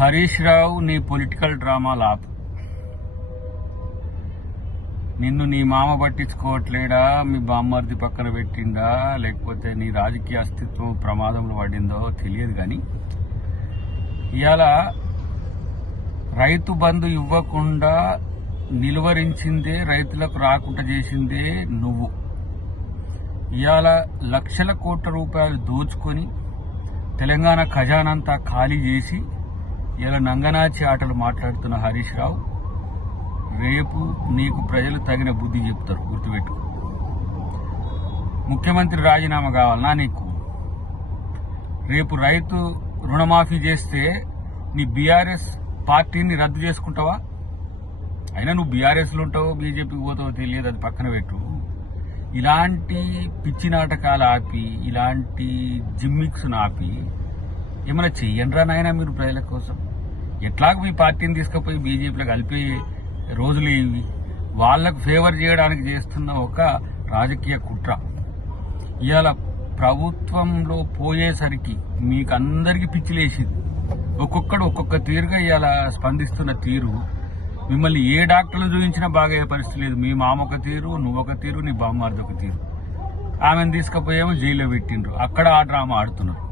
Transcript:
హరీష్ రావు, నీ పొలిటికల్ డ్రామాలు ఆపు. నిన్ను నీ మామ పట్టించుకోవట్లేడా, మీ బామ్మర్ది పక్కన పెట్టిండా, లేకపోతే నీ రాజకీయ అస్తిత్వం ప్రమాదంలో పడిందో తెలియదు. కానీ ఇవాళ రైతు బంధు ఇవ్వకుండా నిలువరించిందే, రైతులకు రాకుండా చేసిందే నువ్వు. ఇవాళ లక్షల కోట్ల రూపాయలు దోచుకొని తెలంగాణ ఖజానంతా ఖాళీ చేసి ఇలా నంగనాచి ఆటలు మాట్లాడుతున్న హరీష్ రావు, రేపు నీకు ప్రజలు తగిన బుద్ధి చెప్తారు, గుర్తుపెట్టు. ముఖ్యమంత్రి రాజీనామా కావాలన్నా నీకు? రేపు రైతు రుణమాఫీ చేస్తే నీ బీఆర్ఎస్ పార్టీని రద్దు చేసుకుంటావా? అయినా నువ్వు బీఆర్ఎస్లో ఉంటావో బీజేపీకి పోతావో తెలియదు, అది పక్కన పెట్టు. ఇలాంటి పిచ్చి నాటకాలు ఆపి, ఇలాంటి జిమ్మిక్స్ ఆపి ఏమైనా చెయ్యండిరా నాయన మీరు ప్రజల కోసం. ఎట్లాగో మీ పార్టీని తీసుకుపోయి బీజేపీలో కలిపే రోజులు ఇవి. వాళ్లకు ఫేవర్ చేయడానికి చేస్తున్న ఒక రాజకీయ కుట్ర. ఇవాళ ప్రభుత్వంలో పోయేసరికి మీకు అందరికీ పిచ్చిలేసింది. ఒక్కొక్కడు ఒక్కొక్క తీరుగా ఇవాళ స్పందిస్తున్న తీరు మిమ్మల్ని ఏ డాక్టర్లు చూపించినా బాగా పరిస్థితి లేదు. మీ మామ ఒక తీరు, నువ్వొక తీరు, నీ బామ్మారిది ఒక తీరు. ఆమెను తీసుకుపోయేమో జైల్లో పెట్టిండ్రు, అక్కడ ఆ డ్రామా ఆడుతున్నారు.